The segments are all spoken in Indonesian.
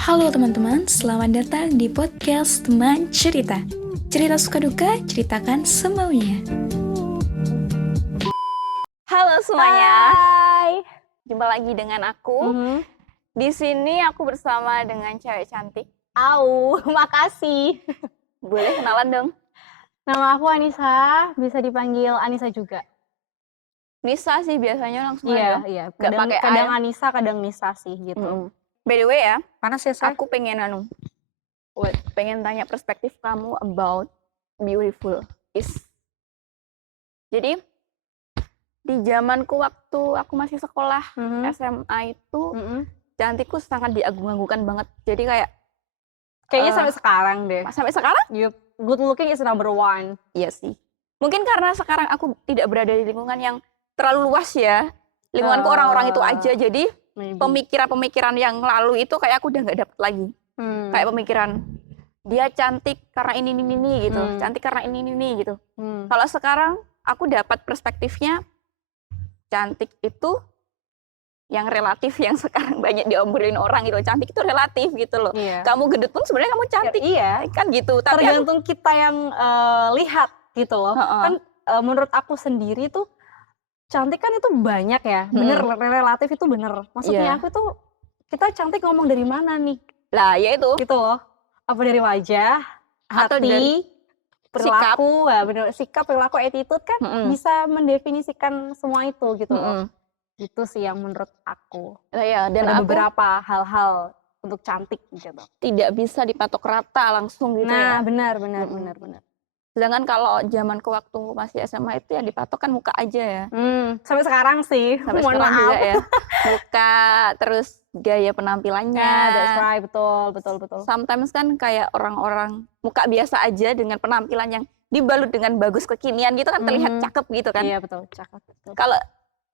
Halo teman-teman, selamat datang di podcast Teman Cerita. Cerita suka duka, ceritakan semaunya. Halo semuanya. Hai. Jumpa lagi dengan aku. Di sini aku bersama dengan cewek cantik. Au, makasih. Boleh kenalan dong? Nama aku Anissa, bisa dipanggil Anissa juga. Nisa sih biasanya langsung Iya, aja. iya. Nggak pakai Kadang A. Anissa, kadang Nisa sih gitu. By the way ya, Panas ya, Say? aku pengen pengen tanya perspektif kamu about beautiful is. Jadi di zamanku waktu aku masih sekolah SMA itu cantikku sangat diagung-agungkan banget. Jadi kayak Kayaknya sampai sekarang deh. sampai sekarang? Yup, good looking is number one. Iya sih. Mungkin karena sekarang aku tidak berada di lingkungan yang terlalu luas ya. Lingkunganku orang-orang itu aja. Jadi pemikiran-pemikiran yang lalu itu kayak aku udah nggak dapet lagi. Kayak pemikiran dia cantik karena ini gitu. Cantik karena ini gitu. Kalau sekarang aku dapat perspektifnya cantik itu yang relatif, yang sekarang banyak diobrolin orang gitu. Cantik itu relatif gitu loh. Iya. Kamu gendut pun sebenarnya kamu cantik. Iya. Kan gitu. Tapi tergantung kita yang lihat gitu loh. Kan menurut aku sendiri tuh cantik kan itu banyak ya. Bener, relatif itu bener. Maksudnya aku tuh, kita cantik ngomong dari mana nih? Lah ya itu. Gitu loh. Apa dari wajah, Atau hati, dari perilaku, ya bener, sikap, perilaku, attitude kan bisa mendefinisikan semua itu gitu loh. Itu sih yang menurut aku. Lah ya, dan ada aku beberapa hal-hal untuk cantik gitu. tidak bisa dipatok rata langsung gitu ya. Nah, benar. Sedangkan kalau zamanku waktu masih SMA itu ya dipatok kan muka aja ya. Sampai sekarang sih. Sampai Mohon sekarang maaf. juga ya. Muka, terus gaya penampilannya. Nah, that's right, betul. Sometimes kan kayak orang-orang muka biasa aja dengan penampilan yang dibalut dengan bagus kekinian gitu kan terlihat cakep gitu kan. Iya, betul, cakep.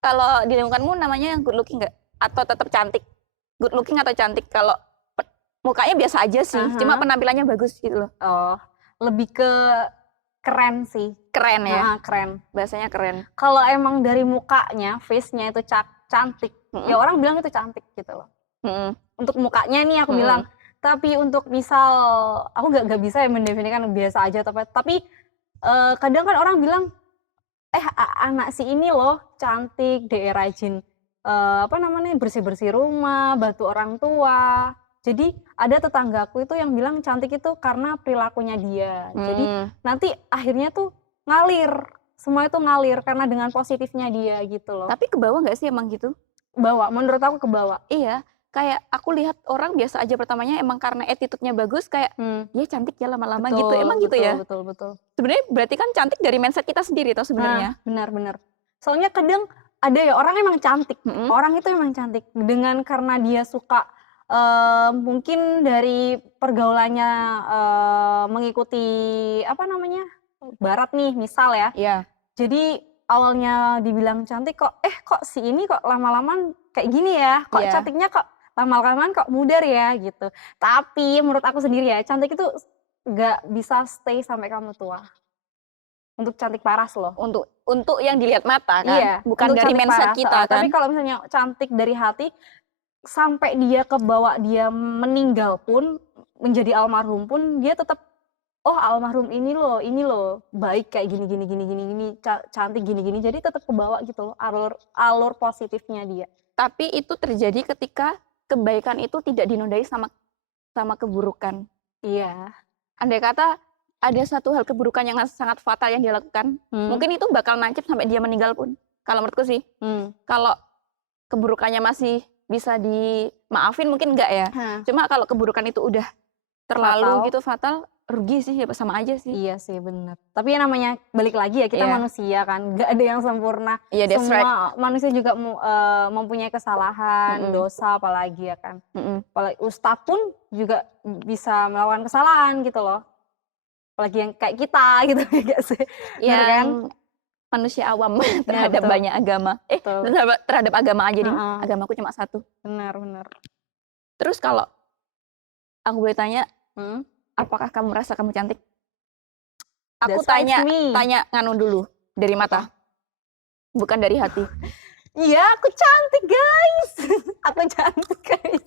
Kalau di lingkunganmu namanya good looking nggak? Atau tetap cantik? Good looking atau cantik? Kalau mukanya biasa aja sih, cuma penampilannya bagus gitu loh. Oh, lebih ke keren sih. Keren ya? Keren. Bahasanya keren. Kalau emang dari mukanya, face-nya itu cantik, ya orang bilang itu cantik gitu loh. Untuk mukanya nih aku bilang. Tapi untuk misal, aku nggak bisa ya mendefinisikan biasa aja, tapi kadang kan orang bilang, anak si ini loh cantik, dia rajin bersih-bersih rumah, bantu orang tua. Jadi ada tetanggaku itu yang bilang cantik itu karena perilakunya dia. Jadi nanti akhirnya tuh ngalir, semua itu ngalir karena dengan positifnya dia gitu loh. Tapi ke bawah nggak sih emang gitu? Bawa, menurut aku ke bawah. Iya, kayak aku lihat orang biasa aja pertamanya emang karena attitude-nya bagus kayak dia cantik ya lama-lama gitu. Emang gitu ya? Betul. Sebenarnya berarti kan cantik dari mindset kita sendiri toh sebenarnya. Nah, benar. Soalnya kadang ada ya orang emang cantik. Orang itu emang cantik dengan karena dia suka mungkin dari pergaulannya mengikuti barat nih misal ya. Iya. Jadi awalnya dibilang cantik kok si ini kok lama-lama kayak gini ya. Kok cantiknya kok lama-lama kok mudar ya gitu. Tapi menurut aku sendiri ya, cantik itu gak bisa stay sampai kamu tua. Untuk cantik paras loh. Untuk yang dilihat mata kan, iya, bukan dari mindset paras, kita kan. Tapi kalau misalnya cantik dari hati, sampai dia kebawa dia meninggal pun, menjadi almarhum pun, dia tetap almarhum ini loh baik kayak gini, cantik gini, jadi tetap kebawa gitu loh alur positifnya dia. Tapi itu terjadi ketika kebaikan itu tidak dinodai sama keburukan. Iya. Andai kata ada satu hal keburukan yang sangat fatal yang dia lakukan, mungkin itu bakal nancep sampai dia meninggal pun. Kalau menurutku sih, kalau keburukannya masih bisa dimaafin mungkin enggak ya. Cuma kalau keburukan itu udah terlalu gitu fatal, rugi sih ya, sama aja sih. Iya sih, benar. Tapi ya namanya balik lagi ya, kita manusia kan, nggak ada yang sempurna. Semua manusia juga mempunyai kesalahan, dosa apalagi ya kan. Apalagi ustadz pun juga bisa melakukan kesalahan gitu loh. Apalagi yang kayak kita gitu ya sih. Yang manusia awam terhadap banyak agama. Terhadap agama aja nih. Agamaku cuma satu. Benar. Terus kalau aku boleh tanya, apakah kamu merasa kamu cantik? Aku tanya nganu dulu dari mata, bukan dari hati. Iya, aku cantik guys. Aku cantik guys.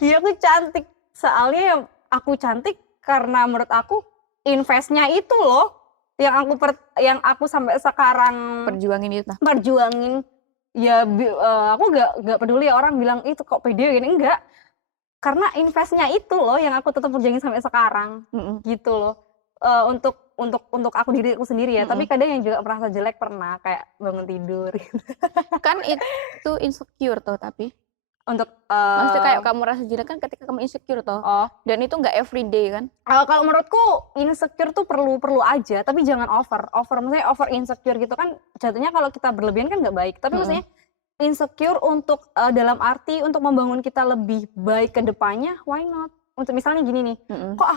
Iya aku cantik. Soalnya yang aku cantik karena menurut aku investnya itu loh yang aku sampai sekarang Perjuangin itu. perjuangin. Ya aku nggak peduli ya orang bilang itu kok pede gini, enggak. Karena investnya itu loh yang aku tetap perjuangin sampai sekarang. Gitu loh. Untuk aku diriku sendiri ya, tapi kadang yang juga merasa jelek pernah kayak bangun tidur gitu. Kan itu insecure toh, tapi Untuk maksudnya kayak kamu rasa jelek kan ketika kamu insecure toh. Dan itu nggak everyday kan? Kalau menurutku insecure tuh perlu aja, tapi jangan over maksudnya over insecure gitu kan jatuhnya kalau kita berlebihan kan nggak baik. Tapi maksudnya insecure untuk dalam arti untuk membangun kita lebih baik ke depannya, why not? Untuk misalnya gini nih, kok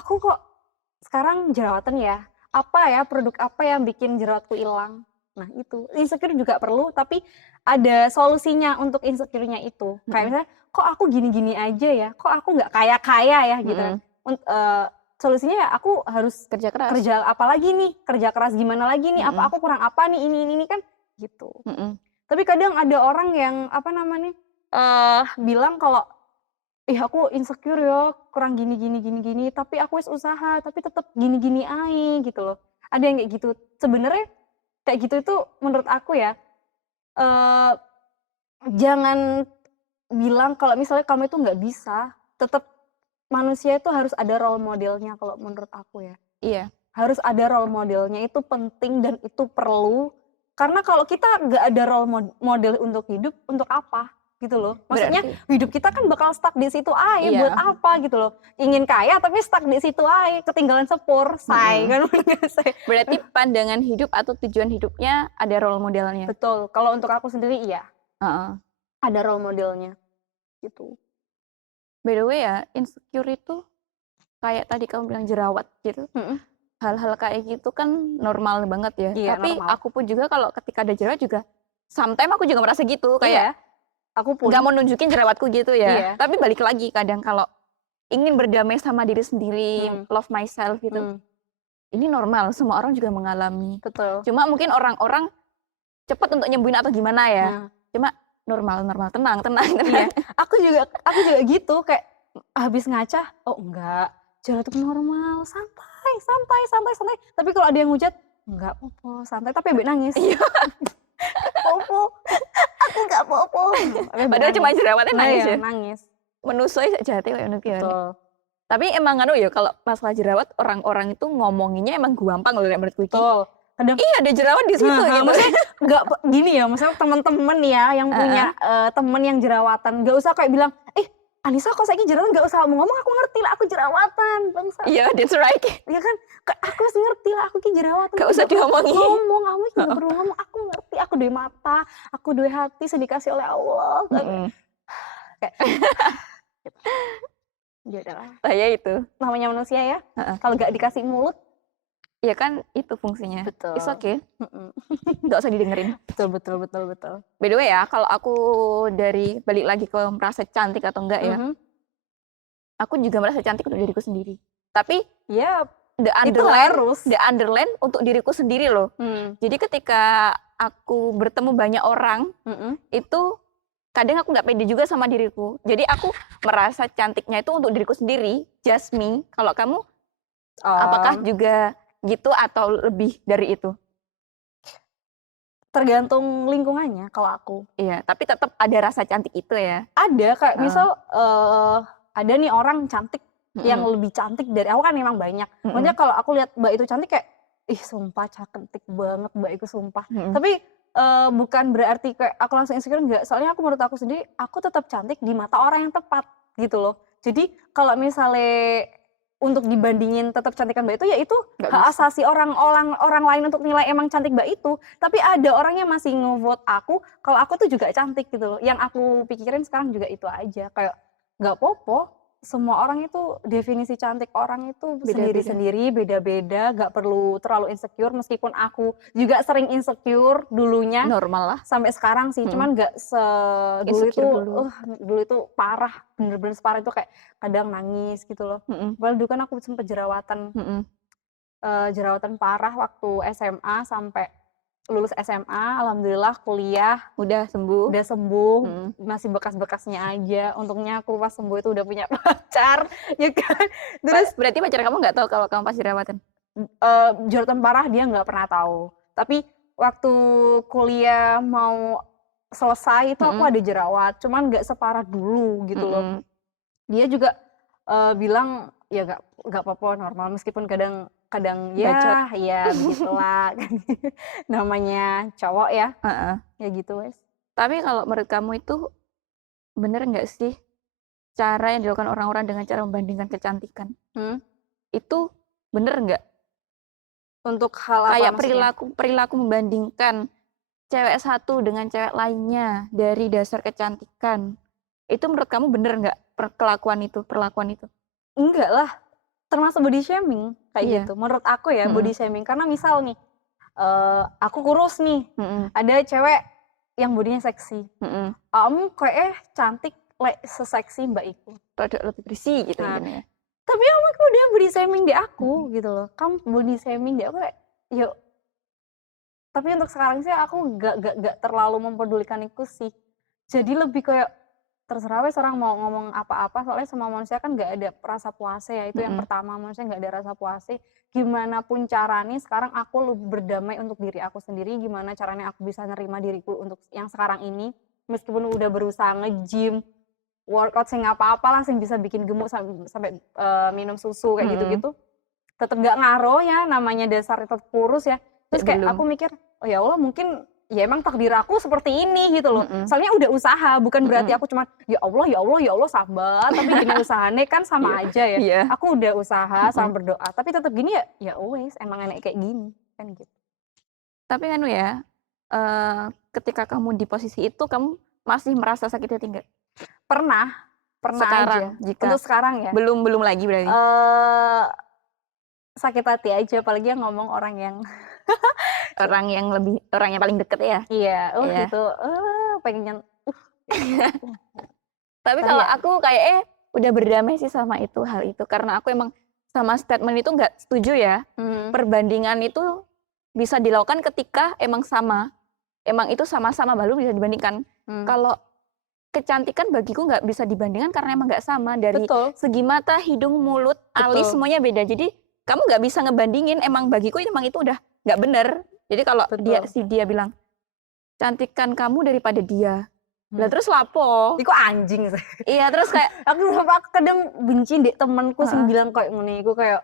sekarang jerawatan ya? Apa ya produk apa yang bikin jerawatku hilang? Nah itu insecure juga perlu, tapi ada solusinya untuk insecure-nya itu. Kayak misalnya, kok aku gini-gini aja ya? Kok aku nggak kaya-kaya ya gitu? Solusinya ya aku harus Kerja keras. Kerja apa lagi nih? Kerja keras gimana lagi nih? Apa aku kurang apa nih? Ini kan gitu. Tapi kadang ada orang yang apa namanya bilang kalau aku insecure ya kurang gini, tapi aku wis usaha, tapi tetap gini aja gitu loh. Ada yang kayak gitu. Sebenarnya kayak gitu itu menurut aku ya jangan bilang kalau misalnya kamu itu nggak bisa. Tetap manusia itu harus ada role modelnya kalau menurut aku ya. Iya. Harus ada role modelnya, itu penting dan itu perlu. Karena kalau kita nggak ada role model untuk hidup, untuk apa? Gitu loh. Maksudnya hidup kita kan bakal stuck di situ aja, buat apa gitu loh. Ingin kaya tapi stuck di situ aja, ketinggalan sepur, say kan. Berarti pandangan hidup atau tujuan hidupnya ada role modelnya. Betul. Kalau untuk aku sendiri iya. Ada role modelnya. Gitu. By the way ya, insecure itu kayak tadi kamu bilang jerawat gitu. Hal-hal kayak gitu kan normal banget ya. Iya, tapi normal. aku pun juga kalau ketika ada jerawat juga sometimes aku juga merasa gitu kayak aku pun nggak mau nunjukin jerawatku gitu ya. Iya. Tapi balik lagi kadang kalau ingin berdamai sama diri sendiri, love myself gitu. Ini normal, semua orang juga mengalami. Betul. Cuma mungkin orang-orang cepat untuk nyembuhin atau gimana ya. Cuma normal, tenang. Iya. Aku juga gitu kayak habis ngaca, oh enggak, jerawatku normal, santai. Tapi kalau ada yang hujat, enggak apa-apa, santai, tapi ambek nangis. Iya. Popo, aku enggak apa-apa. Padahal cuma jerawatnya nangis ya. Nangis. Menusui jati kayak ngono ya. Betul. Tapi emang ya kalau masalah jerawat orang-orang itu ngomonginnya emang gampang loh menurutku. Betul. Kadang ada jerawat di situ gitu. Maksudnya enggak gini ya, maksudnya teman-teman ya yang punya teman yang jerawatan, enggak usah kayak bilang, Anissa kok saiki jerawatan, enggak usah ngomong, aku ngerti lah aku jerawatan, bangsa. Iya, that's right. Iya kan, aku harus ngerti lah aku ki jerawatan. Gak usah diomongin. Ngomong, aku nggak perlu ngomong, aku ngerti, aku duwe mata, aku duwe hati, sedikasih oleh Allah. Kayak ya udahlah. Saya itu Namanya manusia ya. Kalau gak dikasih mulut, ya kan itu fungsinya. Betul. It's okay. Nggak usah didengerin. Betul. By the way ya, kalau aku dari balik lagi ke merasa cantik atau enggak ya, aku juga merasa cantik untuk diriku sendiri. Tapi ya the underline untuk diriku sendiri loh. Jadi ketika aku bertemu banyak orang, itu kadang aku nggak pede juga sama diriku. Jadi aku merasa cantiknya itu untuk diriku sendiri, just me. Kalau kamu, apakah juga gitu atau lebih dari itu? Tergantung lingkungannya kalau aku. Iya, tapi tetap ada rasa cantik itu ya. Ada kayak misal ada nih orang cantik yang lebih cantik dari aku kan memang banyak. Maksudnya kalau aku lihat Mbak itu cantik kayak sumpah cantik banget Mbak itu sumpah. Tapi bukan berarti kayak aku langsung insecure, enggak. Soalnya menurut aku sendiri aku tetap cantik di mata orang yang tepat gitu loh. Jadi kalau misalnya untuk dibandingin tetap cantikan Mbak itu ya itu hak asasi orang lain untuk nilai emang cantik Mbak itu. Tapi ada orang yang masih ngevote aku kalau aku tuh juga cantik gitu loh. Yang aku pikirin sekarang juga itu aja, kayak nggak apa-apa. Semua orang itu definisi cantik orang itu sendiri-sendiri, beda-beda, gak perlu terlalu insecure. Meskipun aku juga sering insecure dulunya, normal lah sampai sekarang sih, cuman gak dulu itu parah, bener-bener separah itu kayak kadang nangis gitu loh. Padahal dulu kan aku sempet jerawatan, jerawatan parah waktu SMA sampai lulus SMA, alhamdulillah kuliah Udah sembuh. udah sembuh, masih bekas-bekasnya aja. Untungnya aku pas sembuh itu udah punya pacar, ya kan. Terus Berarti pacar kamu nggak tahu kalau kamu pas dirawatan? Jordan parah dia nggak pernah tahu. Tapi waktu kuliah mau selesai itu aku ada jerawat, cuman nggak separah dulu gitu loh. Dia juga bilang ya nggak apa-apa, normal, meskipun kadang ya begitulah. Namanya cowok ya. Ya gitu wes. Tapi kalau menurut kamu itu bener nggak sih cara yang dilakukan orang-orang dengan cara membandingkan kecantikan? Itu bener nggak? Untuk hal apa Kayak maksudnya? perilaku membandingkan cewek satu dengan cewek lainnya dari dasar kecantikan. Itu menurut kamu bener nggak perlakuan itu? Enggak lah, termasuk body shaming kayak Iya. gitu. Menurut aku ya body shaming, karena misal nih aku kurus nih, ada cewek yang bodinya seksi, kamu kayak cantik seseksi Mbak Iku, Rada lebih bersih gitu Nah, ya. tapi kamu kok dia body shaming di aku gitu loh. Kamu body shaming di aku kayak, yuk. Tapi untuk sekarang sih aku gak terlalu mempedulikan itu sih. Jadi lebih kayak terserah wes orang mau ngomong apa-apa, soalnya sama manusia kan gak ada rasa puasnya ya. Itu yang pertama, manusia gak ada rasa puasnya. Gimana pun caranya sekarang aku lebih berdamai untuk diri aku sendiri. Gimana caranya aku bisa nerima diriku untuk yang sekarang ini. Meskipun udah berusaha nge-gym, workout sing apa-apa lah, sing bisa bikin gemuk sampai minum susu kayak gitu-gitu, tetap gak ngaruh ya, namanya dasar tetap kurus ya. Terus kayak aku mikir, oh ya Allah mungkin ya emang takdir aku seperti ini gitu loh. Soalnya udah usaha, bukan berarti aku cuma ya Allah sabar, tapi gini usahanya kan sama aja ya. Aku udah usaha sama berdoa, tapi tetap gini ya wes emang enak kayak gini kan gitu. Tapi kan ya, ketika kamu di posisi itu, kamu masih merasa sakit hati nggak? Pernah Sekarang, aja. jika Untuk sekarang ya. belum lagi berarti. Sakit hati aja, apalagi yang ngomong orang yang orang yang paling deket ya. iya, Iya. gitu. Pengen Tapi kalau aku kayak udah berdamai sih sama hal itu, karena aku emang sama statement itu nggak setuju ya. Perbandingan itu bisa dilakukan ketika emang sama, emang itu sama-sama baru bisa dibandingkan. Kalau kecantikan bagiku nggak bisa dibandingkan karena emang nggak sama, dari segi mata, hidung, mulut, alis semuanya beda. Jadi kamu nggak bisa ngebandingin. Emang bagiku emang itu udah nggak bener. Jadi kalau dia bilang cantikan kamu daripada dia, lah terus lapo? Iku anjing sih. Iya, terus kayak aku kadang benci deh temenku sing bilang kayak ngene iku kayak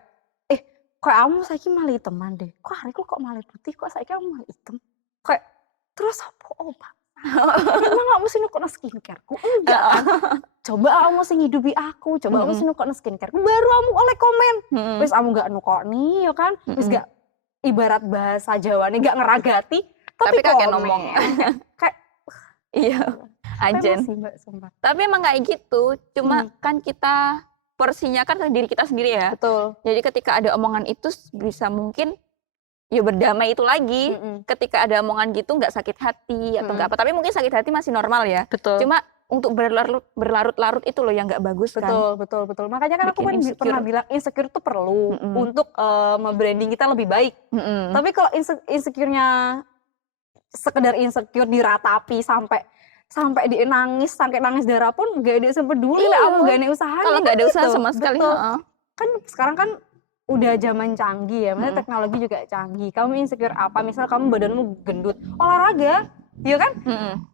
kok kamu saiki malah teman deh. Kok hariku kok malah putih, kok saiki kamu malah hitam. Kayak terus apa obat? Emang kamu mesti nukokno skincareku? Enggak kan? Coba kamu mesti ngidupi aku, coba kamu mesti nukokno skincareku, baru kamu oleh komen. Wis kamu gak nukokni ya kan? Wis gak ibarat bahasa Jawane gak ngeragati, tapi kakek ngomong. Kayak iya, ajen. Tapi emang kayak gitu, cuma kan kita porsinya kan ke diri kita sendiri ya. Betul. Jadi ketika ada omongan itu bisa mungkin ya berdamai itu lagi. Ketika ada omongan gitu nggak sakit hati atau nggak apa, tapi mungkin sakit hati masih normal ya. Betul. Cuma untuk berlarut-larut itu loh yang nggak bagus kan. Betul. Makanya kan aku pernah bilang insecure itu perlu untuk membranding kita lebih baik. Tapi kalau insecure-nya sekedar insecure diratapi sampai dia nangis, sampai nangis darah pun gak ada yang peduli lah, kamu gak ada usaha. Kalau nggak ada usaha sama sekali. Kan sekarang kan udah zaman canggih ya, maksudnya teknologi juga canggih. Kamu insecure apa? Misal kamu badanmu gendut, olahraga, ya kan?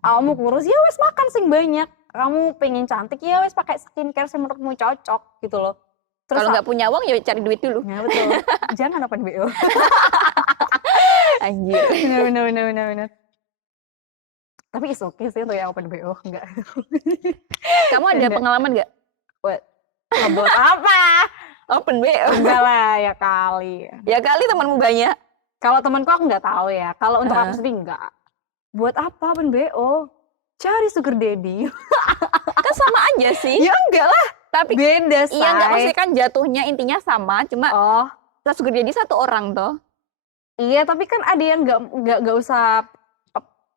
Kamu kurus, ya wes makan sing banyak. Kamu pengen cantik, ya wes pakai skincare yang menurutmu cocok gitu loh. Kalau nggak punya uang ya cari duit dulu. Ya betul. Jangan open BO. Anjir. Benar. Tapi is okay sih untuk yang open BO, enggak. Kamu ada pengalaman nggak? Buat apa? Open BO? Enggak lah, ya kali. Ya kali temanmu banyak. Kalau temanku aku nggak tahu ya. Kalau untuk aku sendiri enggak. Buat apa open BO? Cari sugar daddy. Kan sama aja sih. Ya enggak lah. Tapi beda sih. Iya, enggak, maksudnya kan jatuhnya intinya sama, cuma sugar daddy satu orang toh. Iya, tapi kan ada yang enggak usah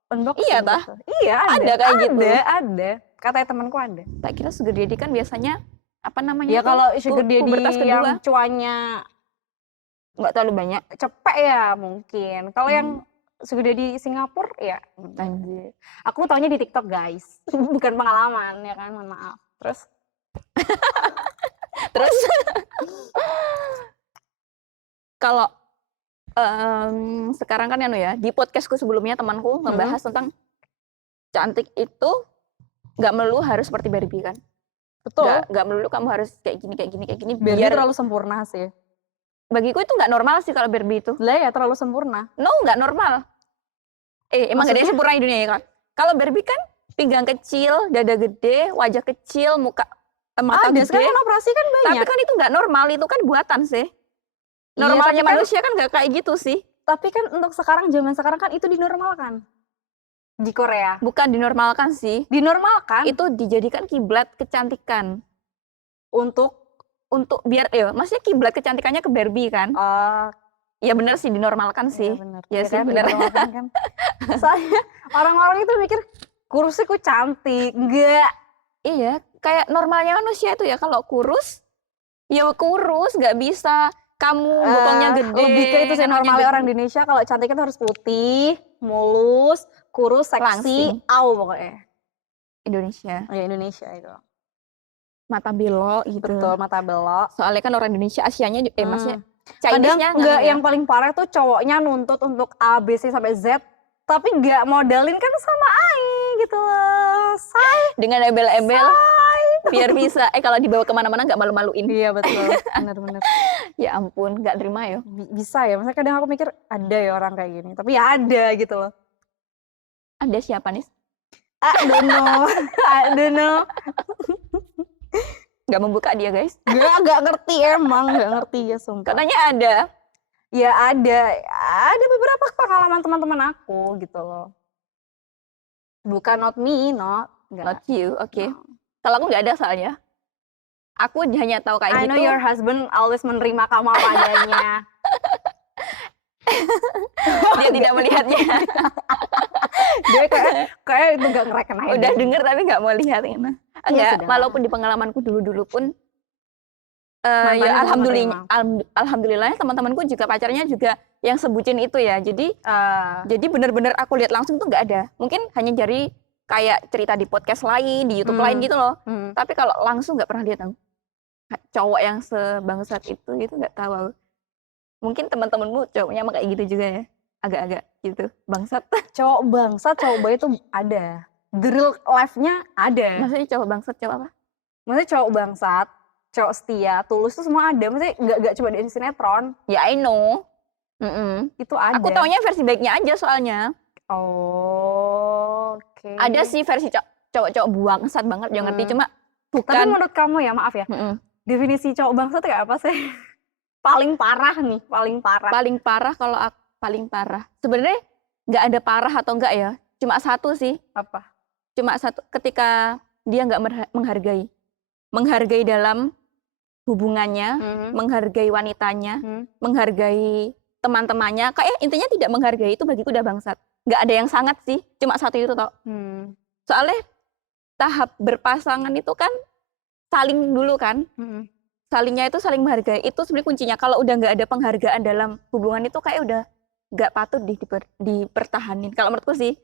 unboxing. Iya tah? Gitu. Iya, ada kayak gitu. Ada. Katanya temanku ada. Tak kira sugar daddy kan biasanya apa namanya? Ya kalau sugar daddy yang cuannya nggak terlalu banyak, cepet ya mungkin. Kalau yang sudah di Singapura ya. Anjir. Aku taunya di TikTok guys, bukan pengalaman ya kan, mohon maaf. Terus kalau sekarang kan ya di podcastku sebelumnya temanku ngebahas tentang cantik itu nggak melulu harus seperti Barbie kan. Betul. Nggak melulu kamu harus kayak gini. Barbie Biar terlalu sempurna sih. bagiku itu nggak normal sih kalau Barbie itu. Lah ya terlalu sempurna. No, nggak normal. Emang gak ada yang sempurna di dunia ya kan? Kalau Barbie kan pinggang kecil, dada gede, wajah kecil, mata gede. Sekarang kan operasi kan banyak. Tapi kan itu nggak normal, itu kan buatan sih. Iya, Normalnya tapi kan- manusia kan nggak kayak gitu sih. Tapi kan untuk sekarang, zaman sekarang kan itu dinormalkan. Di Korea. Bukan dinormalkan sih. Dinormalkan Itu dijadikan kiblat kecantikan. untuk Biar, maksudnya kiblat kecantikannya ke Barbie kan? Ya bener sih, dinormalkan sih. bener. Ya sih, kan, bener. dinormalkan kan. Soalnya orang-orang itu mikir kursiku cantik. Enggak. Iya, kayak normalnya manusia itu ya, kalau kurus, ya kurus, nggak bisa. Kamu bokongnya gede. Lebih ke itu sih, neneknya normalnya gede. orang Indonesia kalau cantik itu harus putih, mulus, kurus, seksi, Langsing. pokoknya. Indonesia. Ya Indonesia itu. Mata belok gitu. Betul, mata belok. Soalnya kan orang Indonesia, Asianya, maksudnya Kadang Chinese-nya enggak, ya. yang paling parah tuh cowoknya nuntut untuk A, B, C sampai Z, tapi enggak modalin kan sama Ai gitu loh. Dengan embel-embel biar bisa kalau dibawa kemana-mana nggak malu-maluin. Iya betul, benar-benar. Ya ampun, nggak terima ya. Bisa ya, maksudnya kadang aku mikir ada ya orang kayak gini, tapi ya ada gitu loh. Ada siapa nih? I don't know. Nggak membuka dia guys. Gak ngerti emang, gak ngerti ya sumpah. Katanya ada. Ya ada beberapa pengalaman teman-teman aku gitu loh. Bukan not me, Not enggak. you, oke. Kalau aku nggak ada soalnya. Aku hanya tahu kayak I know gitu. your husband always menerima kamu apa adanya. Dia tidak melihatnya. Dia kayak itu gak ngerecognize. Udah denger tapi nggak mau lihat. Enggak, sudah. walaupun di pengalamanku dulu-dulu pun Mantannya ya juga alhamdulillahnya teman-temanku juga pacarnya juga yang sebutin itu ya. Jadi benar-benar aku lihat langsung tuh nggak ada. Mungkin hanya dari kayak cerita di podcast lain, di YouTube lain gitu loh. Tapi kalau langsung nggak pernah lihat aku. Cowok yang sebangsat itu gitu nggak tahu aku. Mungkin teman-temanmu cowoknya emang kayak gitu juga ya. Agak-agak gitu, bangsat. Cowok bangsat, cowok baik itu ada. The real life-nya ada. Maksudnya cowok bangsat, cowok apa? Maksudnya cowok bangsat, cowok setia, tulus itu semua ada. Maksudnya nggak cuma di sinetron. Ya I know. Itu ada. Aku taunya versi baiknya aja soalnya. Oh, oke. Ada sih versi cowok-cowok bangsat banget, jangan ngerti. Cuma Tapi bukan. menurut kamu ya, maaf ya, definisi cowok bangsat kayak apa sih? Paling parah nih, paling parah. Paling parah kalau aku, paling parah. Sebenarnya nggak ada parah atau enggak ya. Cuma satu sih. Apa? Cuma satu, ketika dia nggak menghargai. Menghargai dalam hubungannya, menghargai wanitanya, menghargai teman-temannya. Kayak intinya tidak menghargai, itu bagiku udah bangsat. Nggak ada yang sangat sih, cuma satu itu tau. Soalnya tahap berpasangan itu kan saling dulu kan. Salingnya itu saling menghargai, itu sebenarnya kuncinya. Kalau udah nggak ada penghargaan dalam hubungan itu kayak udah nggak patut dipertahanin. Kalau menurutku sih.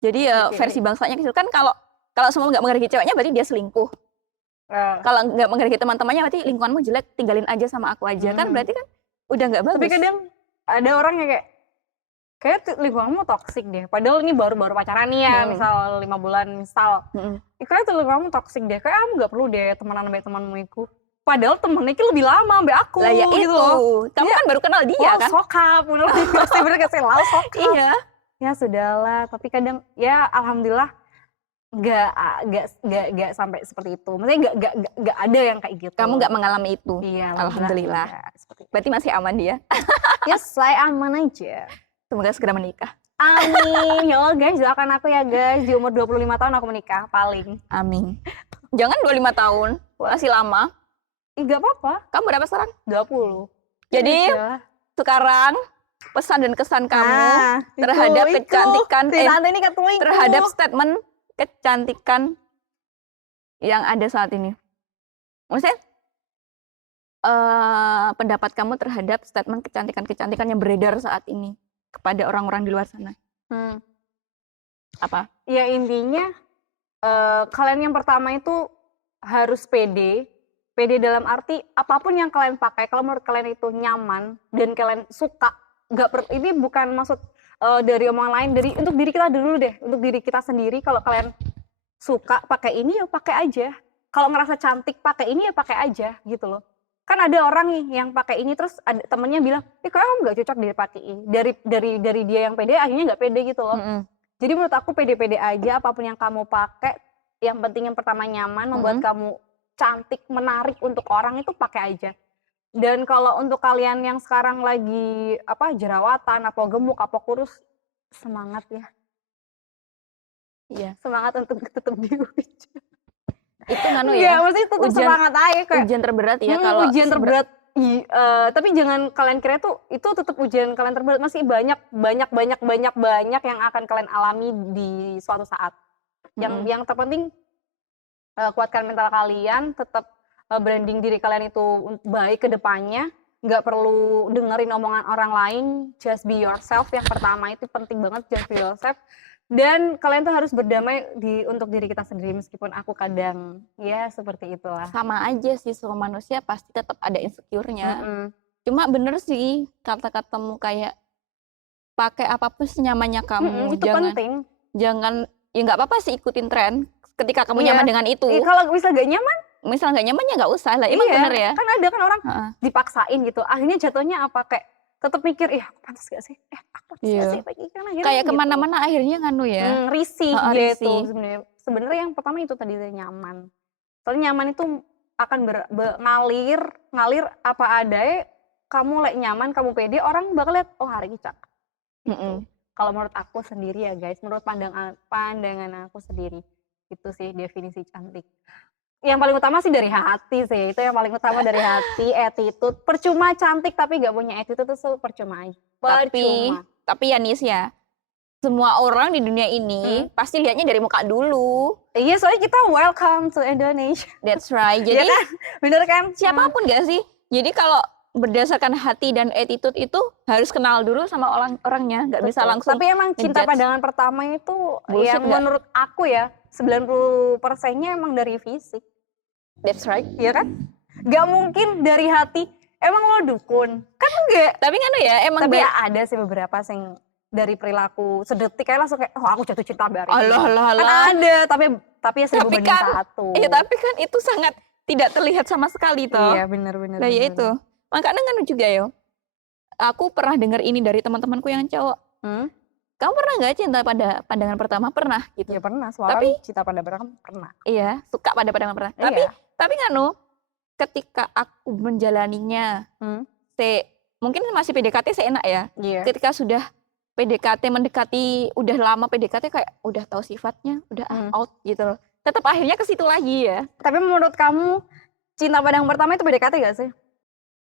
Jadi ya versi bangsanya gitu kan, kalau semua nggak menghargai ceweknya berarti dia selingkuh. Kalau nggak menghargai teman-temannya berarti lingkunganmu jelek, tinggalin aja sama aku aja. Kan berarti kan udah nggak bagus. Tapi kadang ada orang yang kayak lingkunganmu toksik deh. Padahal ini baru-baru pacaran nih ya, misal 5 bulan, misal. Kayak tuh lingkunganmu toksik deh. Kayak kamu nggak perlu deh temenan sama temanmu itu. Padahal temennya itu lebih lama sampai aku. Lah ya gitu itu. Loh. Kamu kan baru kenal dia kan? Sokap. Pasti bener kasih lau sokap. Iya. Ya sudahlah. Tapi kadang ya alhamdulillah nggak sampai seperti itu. Maksudnya nggak ada yang kayak gitu. Kamu nggak mengalami itu. Iya. Alhamdulillah. Berarti masih aman dia. Ya saya aman aja. Semoga segera menikah. Amin. Ya Allah guys, doakan aku ya guys. Di umur 25 tahun aku menikah, paling. Amin. Jangan 25 tahun, masih lama. Gak apa-apa. Kamu berapa sekarang? 20. Jadi sekarang pesan dan kesan kamu terhadap kecantikan, terhadap statement kecantikan yang ada saat ini. Maksudnya pendapat kamu terhadap statement kecantikan yang beredar saat ini. kepada orang-orang di luar sana? Apa? Ya intinya kalian yang pertama itu harus pede dalam arti apapun yang kalian pakai, kalau menurut kalian itu nyaman dan kalian suka, ini bukan maksud dari omongan lain, untuk diri kita dulu deh, untuk diri kita sendiri. Kalau kalian suka pakai ini ya pakai aja, kalau ngerasa cantik pakai ini ya pakai aja gitu loh. Kan ada orang nih yang pakai ini terus ada temennya bilang, kamu nggak cocok dipakai ini, dari dia yang pede akhirnya nggak pede gitu loh. Jadi menurut aku pede-pede aja apapun yang kamu pakai, yang penting yang pertama nyaman, membuat kamu cantik, menarik untuk orang, itu pakai aja. Dan kalau untuk kalian yang sekarang lagi jerawatan, apa gemuk, apa kurus, semangat ya. Iya, semangat untuk tetap dihujat. Itu nganu ya. Iya, mesti tetap semangat aja kayak. Ujian terberat ya kalau ujian terberat. Tapi jangan kalian kira itu tetap ujian kalian terberat, masih banyak yang akan kalian alami di suatu saat. Yang terpenting kuatkan mental kalian, tetap branding diri kalian itu baik ke depannya, nggak perlu dengerin omongan orang lain, just be yourself. Yang pertama itu penting banget, just be yourself. Dan kalian tuh harus berdamai untuk diri kita sendiri, meskipun aku kadang ya seperti itulah. Sama aja sih, semua manusia pasti tetap ada insecure-nya. Cuma bener sih kata-katamu kayak pakai apapun senyamannya kamu. Itu penting. Jangan, ya nggak apa-apa sih ikutin tren ketika kamu nyaman dengan itu. Kalau misalnya gak nyaman ya nggak usah lah. Emang bener ya. Kan ada kan orang dipaksain gitu. Akhirnya jatuhnya apa, kayak tetap mikir, aku pantas gak sih? Aku pantas gak sih? Kayak kemana-mana akhirnya nganu ya. Risih gitu. Sebenarnya yang pertama itu tadi nyaman. Soalnya nyaman itu akan ngalir apa adanya. Kamu nyaman, kamu pede, orang bakal lihat, oh hari ini cakep. Gitu. Kalau menurut aku sendiri ya guys, menurut pandangan aku sendiri, itu sih definisi cantik. Yang paling utama sih dari hati sih, itu yang paling utama dari hati, attitude. Percuma cantik tapi gak punya attitude itu percuma aja. Tapi ya Nis ya, semua orang di dunia ini pasti lihatnya dari muka dulu. Iya, soalnya kita welcome to Indonesia. That's right. Jadi kan? Bener kan? Siapapun gak sih? Jadi kalau berdasarkan hati dan attitude itu harus kenal dulu sama orangnya, nggak bisa langsung. Tapi emang cinta pandangan pertama itu yang menurut aku ya 90%-nya emang dari fisik. That's right. Iya kan? Gak mungkin dari hati. Emang lo dukun? Kan enggak. Tapi kan ya emang. Tapi ada sih beberapa yang dari perilaku sedetik kayak langsung kayak, aku jatuh cinta bareng. Allah. Kan ada, tapi ya 1000 banding 1. Iya, tapi kan itu sangat tidak terlihat sama sekali toh. Iya, benar. Nah ya itu. Makanya kan juga yo. Aku pernah dengar ini dari teman-temanku yang cowok. Kamu pernah nggak cinta pada pandangan pertama? Pernah gitu. Ya pernah. Tapi cinta pada pertama pernah. Iya, suka pada pandangan pertama. Iya. Tapi nganu, ketika aku menjalaninya, mungkin masih PDKT seenak ya. Iya. Ketika sudah PDKT mendekati, udah lama PDKT kayak udah tahu sifatnya, udah out gitu loh. Tetap akhirnya ke situ lagi ya. Tapi menurut kamu cinta pandangan pertama itu PDKT gak sih?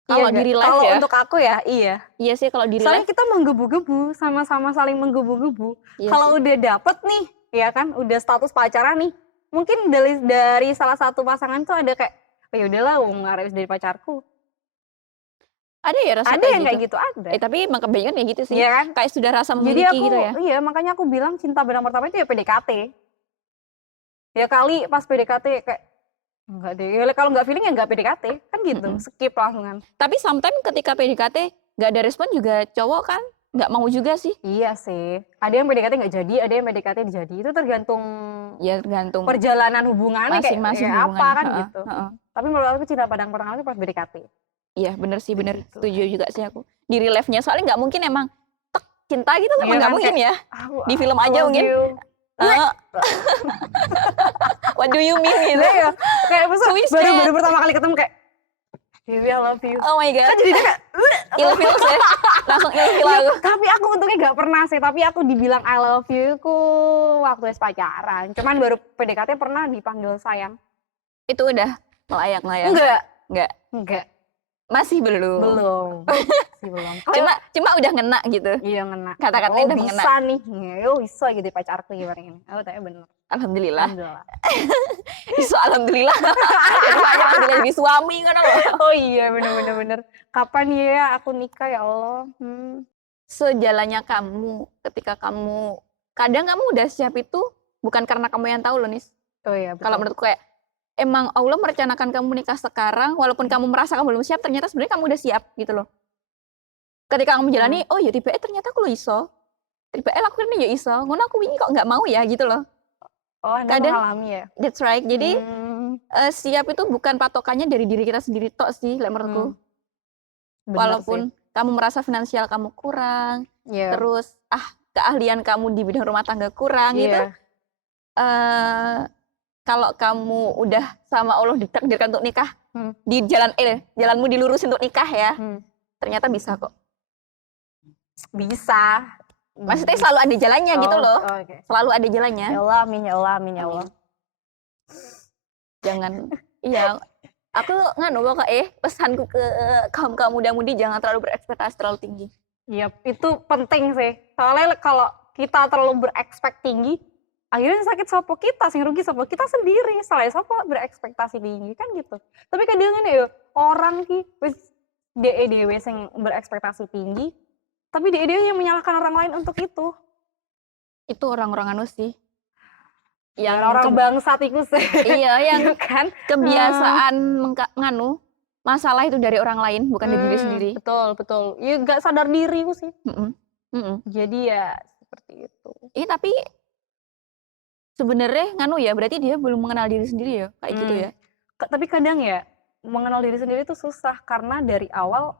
Kalau di real life ya? Kalau untuk aku ya, iya. Iya sih kalau di real life. Soalnya kita menggebu-gebu, sama-sama saling menggebu-gebu. Iya kalau udah dapet nih, ya kan, udah status pacaran nih, mungkin dari salah satu pasangan tuh ada kayak, oh yaudahlah, nggak harus dari pacarku. Ada ya rasa ada yang kayak gitu, ada. Tapi emang kebanyakan kayak gitu sih. Iya kan? Kayak sudah rasa memiliki gitu ya. Iya, makanya aku bilang cinta pandangan pertama itu ya PDKT. Ya kali pas PDKT kayak, enggak deh, kalau nggak feeling ya nggak PDKT, kan gitu, skip langsungan. Tapi sometimes ketika PDKT nggak ada respon juga cowok kan nggak mau juga sih. Iya sih, ada yang PDKT nggak jadi, ada yang PDKT jadi, itu tergantung perjalanan hubungannya masing-masing kayak apa kan gitu. Tapi menurut aku cinta pandangan pertama itu pas PDKT. Iya bener sih, bener, setuju juga sih aku. Di real life-nya soalnya nggak mungkin emang cinta gitu kan nggak mungkin ya. Di film aja mungkin. What do you mean gitu? Ya, kayak baru pertama kali ketemu kayak Baby I love you. Oh my god. Kan jadinya kayak ilfil sih. Langsung ilfil aku. Tapi aku untungnya gak pernah sih. Tapi aku dibilang I love you ku waktu pacaran. Cuman baru PDKT pernah dipanggil sayang. Itu udah melayang-layang? Enggak. Masih belum. Masih belum. Cuma udah ngena gitu. Iya ngena. Kata-katanya udah mengena. Bisa nih. Bisa gitu pacarku gimana ini. Oh tapi bener. Alhamdulillah. Isu alhamdulillah. Alhamdulillah jadi suami kan. Oh iya bener. Kapan ya aku nikah ya Allah. sejalannya kamu ketika kamu kadang kamu udah siap itu bukan karena kamu yang tahu loh Nis. Oh iya, betul. Kalau menurutku kayak emang Allah merencanakan kamu nikah sekarang walaupun kamu merasa kamu belum siap, ternyata sebenarnya kamu udah siap gitu loh. Ketika kamu menjalani, oh ya tiba ternyata aku lo iso. Tiba lakuin ya iso. Ngono aku wingi kok nggak mau ya gitu loh. Oh, Anda mengalami ya. That's right. Jadi siap itu bukan patokannya dari diri kita sendiri tok sih, menurutku. Walaupun kamu merasa finansial kamu kurang, terus keahlian kamu di bidang rumah tangga kurang gitu. Kalau kamu udah sama Allah ditakdirkan untuk nikah, di jalanmu dilurusin untuk nikah ya, ternyata bisa kok. Bisa. Maksudnya selalu ada jalannya gitu loh. Okay. Selalu ada jalannya. Ya Allah, amin ya Allah, amin ya Allah. Jangan, iya. Aku nganu kok pesanku ke kaum muda-mudi jangan terlalu berekspektasi terlalu tinggi. Iya, itu penting sih. Soalnya kalau kita terlalu berekspekt tinggi, akhirnya sakit sopo kita, sing rugi sopo kita sendiri. Soalnya sopo berekspektasi tinggi kan gitu. Tapi kadang ini ya orang ki wis dewe sing berekspektasi tinggi, tapi dia yang menyalahkan orang lain untuk itu. Itu orang-orang anu sih. Yang orang bangsat itu sih. Iya, yang kan kebiasaan nganu masalah itu dari orang lain, bukan dari diri sendiri. Betul. Ya nggak sadar diri ku sih. Jadi ya seperti itu. Tapi sebenarnya nganu ya, berarti dia belum mengenal diri sendiri ya, kayak gitu ya. Tapi kadang ya mengenal diri sendiri itu susah karena dari awal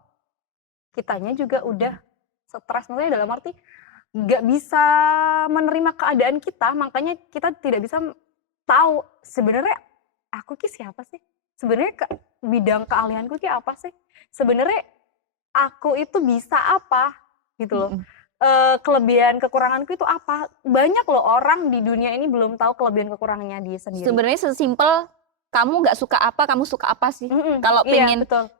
kitanya juga udah stres, maksudnya dalam arti nggak bisa menerima keadaan kita, makanya kita tidak bisa tahu sebenarnya aku ki siapa sih, sebenarnya bidang keahlianku ki apa sih, sebenarnya aku itu bisa apa gitu loh. Kelebihan kekuranganku itu apa. Banyak loh orang di dunia ini belum tahu kelebihan kekurangannya dia sendiri. Sebenarnya sesimpel kamu nggak suka apa, kamu suka apa sih. Kalau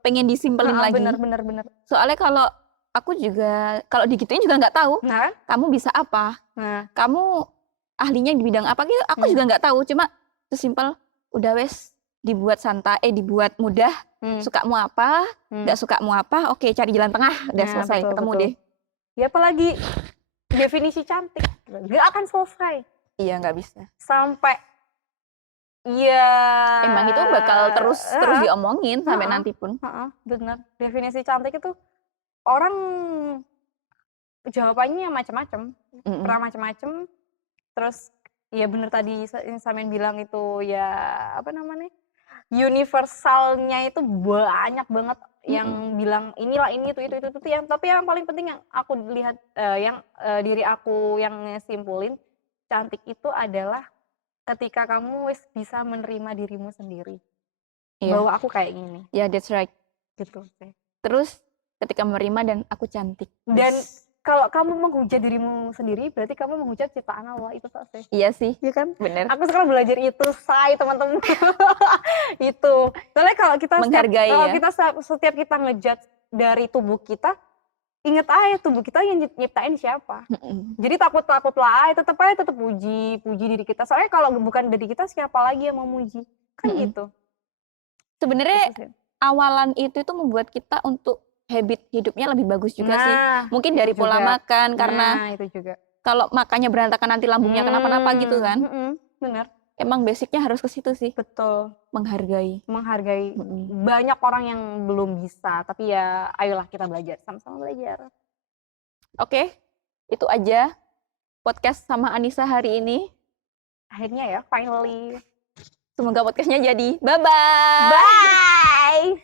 pengen disimpelin lagi. Bener. Soalnya kalau aku juga kalau digituin juga nggak tahu. Nah, kamu bisa apa? Kamu ahlinya di bidang apa gitu? Aku juga nggak tahu. Cuma sesimpel udah wes dibuat santai, dibuat mudah. Sukamu apa? Nggak sukamu apa? Oke, cari jalan tengah. Udah selesai, ketemu deh. Ya apalagi definisi cantik, nggak akan selesai. Iya, nggak bisa. Sampai ya emang itu bakal terus diomongin sampai nanti pun. Bener. Definisi cantik itu orang jawabannya macam-macam, pernah macam-macam. Terus ya bener tadi Samin bilang itu ya apa namanya, universalnya itu banyak banget yang bilang inilah ini itu yang, tapi yang paling penting yang aku lihat diri aku yang simpulin cantik itu adalah ketika kamu bisa menerima dirimu sendiri. Bahwa aku kayak gini. Ya, that's right. Gitu sih. Terus ketika menerima dan aku cantik. Dan kalau kamu menghujat dirimu sendiri, berarti kamu menghujat ciptaan Allah, itu sih. Iya sih. Iya kan? Bener. Aku sekarang belajar itu, teman-teman. Itu. Soalnya kalau kita menghargai setiap kita ngejudge dari tubuh kita, inget aja tubuh kita yang nyiptain siapa. Jadi takut-takutlah aja, tetap puji diri kita. Soalnya kalau bukan dari kita, siapa lagi yang mau muji? Kan gitu. Sebenarnya awalan itu membuat kita untuk habit hidupnya lebih bagus juga sih. Mungkin dari pola makan, karena itu juga. Kalau makannya berantakan nanti lambungnya kenapa-napa gitu kan. Benar. Emang basicnya harus ke situ sih. Betul. Menghargai. Banyak orang yang belum bisa, tapi ya ayolah kita belajar, sama-sama belajar. Oke, itu aja podcast sama Anissa hari ini. Akhirnya ya, finally. Semoga podcastnya jadi. Bye-bye. Bye.